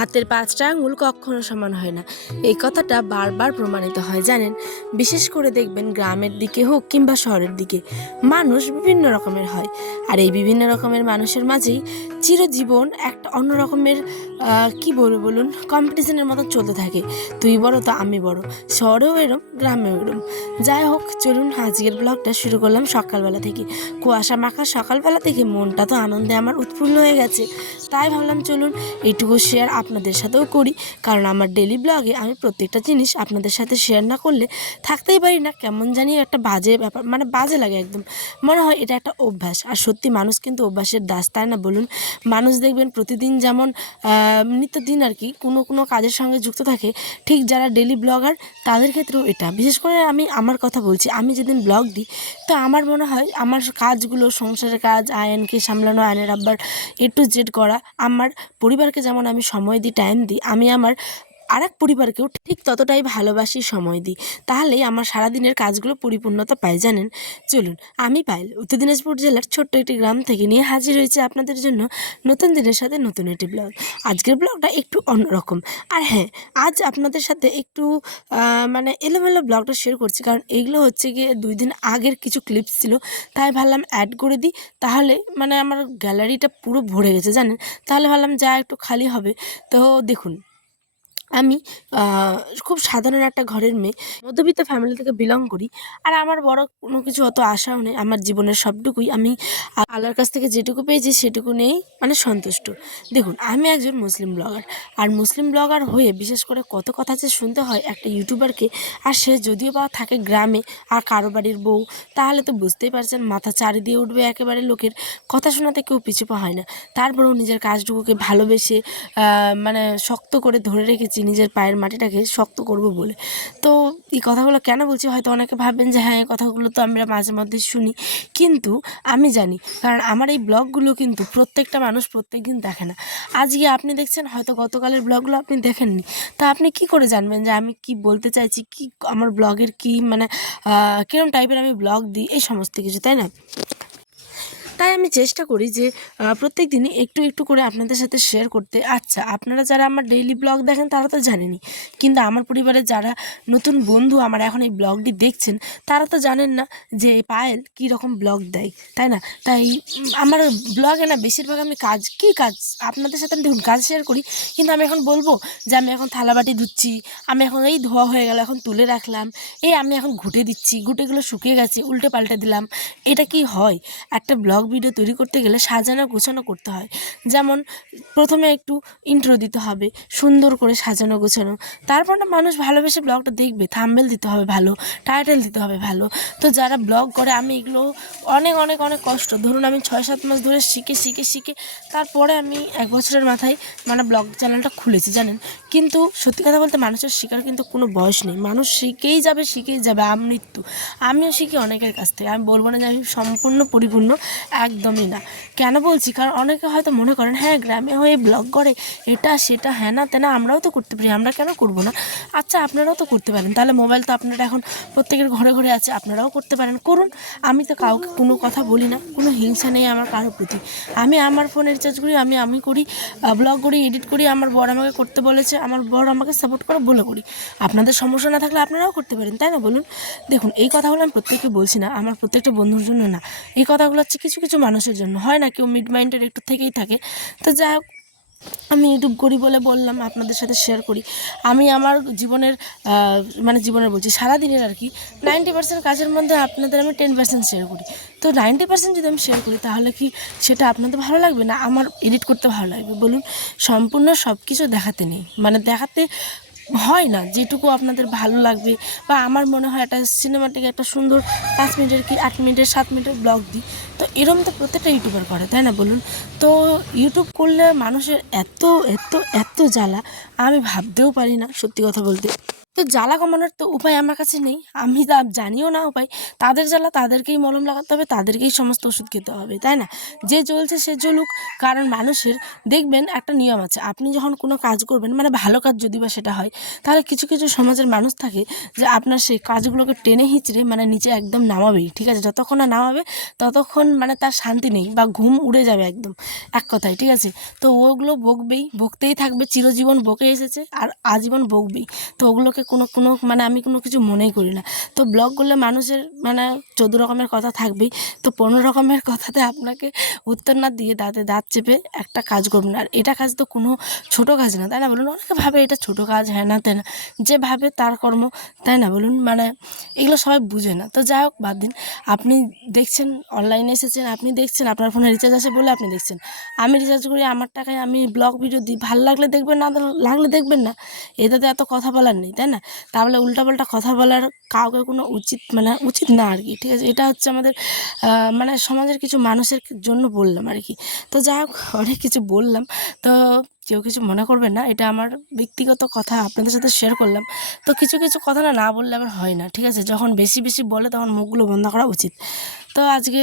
হাতের ৫টা আঙুল কখনো সমান হয় না, এই কথাটা বারবার প্রমাণিত হয় জানেন। বিশেষ করে দেখবেন গ্রামের দিকে হোক কিংবা শহরের দিকে মানুষ বিভিন্ন রকমের হয়। আর এই বিভিন্ন রকমের মানুষের মাঝেই চিরজীবন একটা অন্য রকমের কি বলবো বলুন, কম্পিটিশনের মতো চলতে থাকে। তুই বড় তো আমি বড়, শহরেও এরম গ্রামেও এরম। যাই হোক, চলুন আজকের ব্লগটা শুরু করলাম সকালবেলা থেকে। কুয়াশা মাখা সকালবেলা থেকে মনটা তো আনন্দে আমার উৎফুল্ল হয়ে গেছে। তাই ভাবলাম চলুন এইটুকু শেয়ার আপনাদের সাথেও করি, কারণ আমার ডেলি ব্লগে আমি প্রত্যেকটা জিনিস আপনাদের সাথে শেয়ার না করলে থাকতেই পারি না। কেমন জানি একটা বাজে ব্যাপার, মানে বাজে লাগে একদম, মনে হয় এটা একটা অভ্যাস। আর সত্যি মানুষ কিন্তু অভ্যাসের দাস, তাই না বলুন? মানুষ দেখবেন প্রতিদিন যেমন নিত্যদিন আর কি কোনো কোনো কাজের সঙ্গে যুক্ত থাকে, ঠিক যারা ডেলি ব্লগার তাদের ক্ষেত্রেও এটা। বিশেষ করে আমি আমার কথা বলছি, আমি যেদিন ব্লগ দিই তো আমার মনে হয় আমার কাজগুলো, সংসারের কাজ, আয়নকে সামলানো, আয়নের আব্বার A to Z করা, আমার পরিবারকে যেমন আমি সময় দিই, টাইম দিই, আমি আমার আরেক পরিবারকেও ঠিক ততটাই ভালোবাসি, সময় দিই। তাহলেই আমার সারাদিনের কাজগুলো পরিপূর্ণতা পায় জানেন। চলুন, আমি পায়েল উত্তর দিনাজপুর জেলার ছোট্ট একটি গ্রাম থেকে নিয়ে হাজির হয়েছে আপনাদের জন্য নতুন দিনের সাথে নতুন একটি ব্লগ। আজকের ব্লগটা একটু অন্যরকম। আর হ্যাঁ, আজ আপনাদের সাথে একটু মানে এলোমেলো ব্লগটা শেয়ার করছি, কারণ এইগুলো হচ্ছে গিয়ে 2 দিন আগের কিছু ক্লিপস ছিল। তাই ভাবলাম অ্যাড করে দিই, তাহলে মানে আমার গ্যালারিটা পুরো ভরে গেছে জানেন। তাহলে ভাবলাম যা একটু খালি হবে। তো দেখুন, আমি খুব সাধারণ একটা ঘরের মেয়ে, মধ্যবিত্ত ফ্যামিলি থেকে বিলং করি। আর আমার বড় কোনো কিছু অত আশাও নেই। আমার জীবনের সবটুকুই আমি আল্লাহর কাছ থেকে যেটুকু পেয়েছি সেটুকু নিয়েই মানে সন্তুষ্ট। দেখুন, আমি একজন মুসলিম ব্লগার, আর মুসলিম ব্লগার হয়ে বিশেষ করে কত কথা যে শুনতে হয় একটা ইউটিউবারকে। আর সে যদিও বা থাকে গ্রামে আর কারো বাড়ির বউ, তাহলে তো বুঝতেই পারছেন মাথা চারি দিয়ে উঠবে একেবারে। লোকের কথা শোনাতে কেউ পিছু পা হয় না। তারপরেও নিজের কাজটুকুকে ভালোবেসে মানে শক্ত করে ধরে রেখেছি, নিজের পায়ের মাটিটাকে শক্ত করব বলে। তো এই কথাগুলো কেন বলছি, হয়তো অনেকে ভাববেন যে হ্যাঁ, এই কথাগুলো তো আমরা মাঝে মধ্যে শুনি, কিন্তু আমি জানি, কারণ আমার এই ব্লগগুলো কিন্তু প্রত্যেকটা মানুষ প্রত্যেক দিন দেখে না। আজকে আপনি দেখছেন, হয়তো গতকালের ব্লগগুলো আপনি দেখেননি। তা আপনি কি করে জানবেন যে আমি কি বলতে চাইছি, কি আমার ব্লগের কি মানে কিরম টাইপের আমি ব্লগ দিই, এই সমস্ত কিছু, তাই না? তাই আমি চেষ্টা করি যে প্রত্যেক দিনই একটু একটু করে আপনাদের সাথে শেয়ার করতে। আচ্ছা, আপনারা যারা আমার ডেইলি ব্লগ দেখেন তারা তো জানেনই, কিন্তু আমার পরিবারের যারা নতুন বন্ধু আমার এখন এই ব্লগটি দেখছেন, তারা তো জানেন না যে এই পায়েল কী রকম ব্লগ দেয়, তাই না? তাই আমার ব্লগে না বেশিরভাগ আমি কাজ আপনাদের সাথে আমি দেখুন কাজ শেয়ার করি, কিন্তু আমি এখন বলবো যে আমি এখন থালাবাটি ধুচ্ছি, আমি এখন এই ধোয়া হয়ে গেল এখন তুলে রাখলাম, এই আমি এখন ঘুঁটে দিচ্ছি, ঘুঁটেগুলো শুকিয়ে গেছে উল্টে পাল্টে দিলাম। এটা কি হয়? একটা ব্লগ ভিডিও তৈরি করতে গেলে সাজানো গোছানো করতে হয়। যেমন প্রথমে একটু ইন্ট্রো দিতে হবে, সুন্দর করে সাজানো গোছানো। তারপর না মানুষ ভালোবেসে ব্লগটা দেখবে। থাম্বনেল দিতে হবে ভালো, টাইটেল দিতে হবে ভালো। তো যারা ব্লগ করে, আমি এগুলো অনেক অনেক অনেক কষ্ট, ধরুন আমি 6-7 মাস ধরে শিখে তারপরে আমি 1 বছরের মাথায় মানে ব্লগ চ্যানেলটা খুলেছি জানেন। কিন্তু সত্যি কথা বলতে মানুষের শেখার কিন্তু কোনো বয়স নেই, মানুষ শিখেই যাবে আমৃত্যু। আমিও শিখি অনেকের কাছ থেকে, আমি বলবো না যে আমি সম্পূর্ণ পরিপূর্ণ, একদমই না। কেন বলছি, কারণ অনেকে হয়তো মনে করেন হ্যাঁ গ্রামে হয়ে ব্লগ করে, এটা সেটা হ্যাঁ না তেনা, আমরাও তো করতে পারি, আমরা কেন করবো না? আচ্ছা, আপনারাও তো করতে পারেন, তাহলে মোবাইল তো আপনারা এখন প্রত্যেকের ঘরে ঘরে আছে, আপনারাও করতে পারেন, করুন। আমি তো কাউকে কোনো কথা বলি না, কোনো হিংসা নেই আমার কারোর প্রতি। আমি আমার ফোনে রিচার্জ করি, আমি করি, ব্লগ করি, এডিট করি, আমার বর আমাকে করতে বলেছে, আমার বর আমাকে সাপোর্ট করে বলে করি। আপনাদের সমস্যা না থাকলে আপনারাও করতে পারেন, তাই না বলুন? দেখুন, এই কথাগুলো আমি প্রত্যেককে বলছি না, আমার প্রত্যেকটা বন্ধুর জন্য না, এই কথাগুলো হচ্ছে কিছু কিছু মানুষের জন্য। হয় না কেউ মিড মাইন্ডের একটু থেকেই থাকে। তো যাই হোক, আমি ইউটিউব করি বলে বললাম, আপনাদের সাথে শেয়ার করি। আমি আমার জীবনের মানে জীবনের বলছি সারাদিনের আর কি 90% কাজের মধ্যে আপনাদের আমি 10% শেয়ার করি। তো 90% যদি আমি শেয়ার করি, তাহলে কি সেটা আপনাদের ভালো লাগবে না আমার এডিট করতে ভালো লাগবে বলুন? সম্পূর্ণ সব কিছু দেখাতে নেই, মানে দেখাতে হয় না যেটুকু আপনাদের ভালো লাগবে, বা আমার মনে হয় একটা সিনেমাটিক একটা সুন্দর 5 মিনিটের কি 8 মিনিটের 7 মিনিটের ব্লগ দিই। তো এরম তো প্রত্যেকটা ইউটিউবার করে, তাই না বলুন? তো ইউটিউব করলে মানুষের এত জ্বালা আমি ভাবতেও পারি না, সত্যি কথা বলতে। তো জ্বালা কমানোর তো উপায় আমার কাছে নেই, আমি তা জানিও না উপায়। তাদের জ্বালা তাদেরকেই মলম লাগাতে হবে, তাদেরকেই সমস্ত ওষুধ খেতে হবে, তাই না? যে জ্বলছে সে জ্বলুক। কারণ মানুষের দেখবেন একটা নিয়ম আছে, আপনি যখন কোনো কাজ করবেন, মানে ভালো কাজ যদি বা সেটা হয়, তাহলে কিছু কিছু সমাজের মানুষ থাকে যে আপনার সেই কাজগুলোকে টেনে হিঁচড়ে মানে নিচে একদম নামাবেই, ঠিক আছে? যতক্ষণ না নামাবে ততক্ষণ মানে তার শান্তি নেই, বা ঘুম উড়ে যাবে একদম, এক কথায়, ঠিক আছে? তো ওগুলো বকবেই, বকতেই থাকবে, চিরজীবন বকে এসেছে আর আজীবন বকবেই। তো ওগুলোকে কোনো কোনো মানে আমি কোনো কিছু মনেই করি না। তো ব্লগ করলে মানুষের মানে 14 রকমের কথা থাকবেই। তো 15 রকমের কথাতে আপনাকে উত্তর না দিয়ে দাঁতে দাঁত চেপে একটা কাজ করবেন। আর এটা কাজ তো কোনো ছোটো কাজ না, তাই না বলুন? অনেকে ভাবে এটা ছোটো কাজ, হ্যাঁ না তাই না, যে ভাবে তার কর্ম, তাই না বলুন? মানে এগুলো সবাই বুঝে না। তো যাই হোক, বাদ দিন। আপনি দেখছেন অনলাইনে এসেছেন, আপনি দেখছেন, আপনার ফোনে রিচার্জ আছে বলে আপনি দেখছেন। আমি রিচার্জ করি, আমার টাকায় আমি ব্লগ ভিডিও দিই, ভালো লাগলে দেখবেন, না লাগলে দেখবেন না। এটাতে এত কথা বলার নেই, তাই না? তাহলে উল্টাপাল্টা কথা বলার কাউকে কোনো উচিত মানে উচিত না আর কি, ঠিক আছে? এটা হচ্ছে আমাদের মানে সমাজের কিছু মানুষের জন্য বললাম আর কি। তো যাই হোক, অনেক কিছু বললাম, তো কেউ কিছু মনে করবেন না, এটা আমার ব্যক্তিগত কথা আপনাদের সাথে শেয়ার করলাম। তো কিছু কিছু কথা না বললে আবার হয় না, ঠিক আছে? যখন বেশি বেশি বলে তখন মুখগুলো বন্ধ করা উচিত। তো আজকে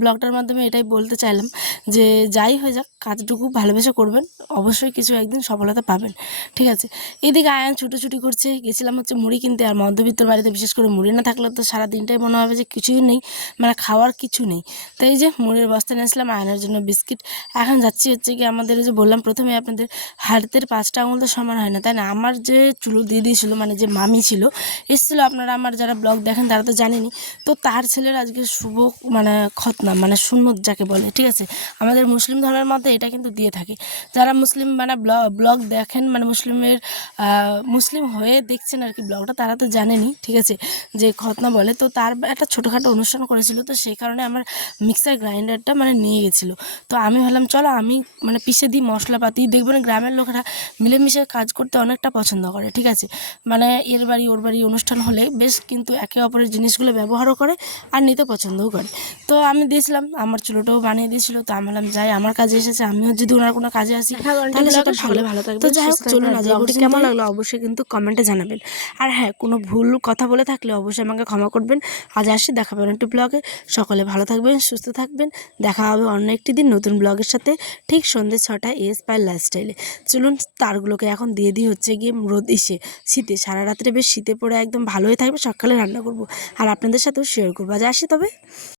ব্লগটার মাধ্যমে এটাই বলতে চাইলাম যে যাই হয়ে যাক, কাজটুকু ভালোবেসে করবেন, অবশ্যই কিছু একদিন সফলতা পাবেন, ঠিক আছে? এদিকে আয়ান ছুটোছুটি করছে, গেছিলাম হচ্ছে মুড়ি কিনতে। আর মধ্যবিত্তর বাড়িতে বিশেষ করে মুড়ি না থাকলে তো সারা দিনটাই মনে হবে যে কিছুই নেই, মানে খাওয়ার কিছু নেই। তো এই যে মুড়ির বস্তা নিয়েছিলাম, আয়নের জন্য বিস্কিট। এখন যাচ্ছি হচ্ছে কি, আমাদের যে বললাম প্রথমে আপনাদের, হাতের 5টা আঙুল তো সমান হয় না, তাই না? আমার যে চুলো দিদি ছিল, মানে যে মামি ছিল, এসেছিলো, আপনারা আমার যারা ব্লগ দেখেন তারা তো জানেনই। তো তার ছেলের আজকে শুভ মানে খতনা, মানে সুন্নত যাকে বলে, ঠিক আছে? আমাদের মুসলিম ধর্মের মধ্যে এটা কিন্তু দিয়ে থাকে। যারা মুসলিম মানে ব্লগ দেখেন, মানে মুসলিম হয়ে দেখছেন আর কি ব্লগটা, তারা তো জানেনই, ঠিক আছে, যে খতনা বলে। তো তার একটা ছোটোখাটো অনুষ্ঠান করেছিল, তো সেই কারণে আমার মিক্সার গ্রাইন্ডারটা মানে নিয়ে গেছিলো। তো আমি ভাবলাম চলো আমি মানে পিষে দিই মশলাপাতি। দেখবেন গ্রামের লোকেরা মিলেমিশে কাজ করতে অনেকটা পছন্দ করে, ঠিক আছে? মানে এর বাড়ি ওর বাড়ি অনুষ্ঠান হলে বেশ কিন্তু একে অপরের জিনিসগুলো ব্যবহারও করে আর নিতে পছন্দও করে। তো আমি দিয়েছিলাম, আমার চুলোটাও বানিয়ে দিয়েছিল। তো আমি বললাম যাই, আমার কাজে এসেছে, আমিও যদি ওনার কোনো কাজে আসি তাহলে সেটা ভালো। তো যাই হোক, চলুন আজ এই পর্যন্ত। কেমন লাগলো অবশ্যই কিন্তু কমেন্টে জানাবেন। আর হ্যাঁ, কোনো ভুল কথা বলে থাকলে অবশ্যই আমাকে ক্ষমা করবেন। আজ আসি, দেখা পাবেন একটু ব্লগে। সকলে ভালো থাকবেন, সুস্থ থাকবেন। দেখা হবে অন্য একটি দিন নতুন ব্লগের সাথে, ঠিক সন্ধ্যে 6টায় এসপায়ার লাইফস্টাইলে। চলুন তারগুলোকে এখন দিয়ে দিই হচ্ছে গিয়ে রোদ শীতে, সারা রাত্রে বেশ শীতে পড়ে একদম ভালো হয়ে থাকবে, সকালে রান্না করব আর আপনাদের সাথেও শেয়ার করবো। আজ আসি তবে।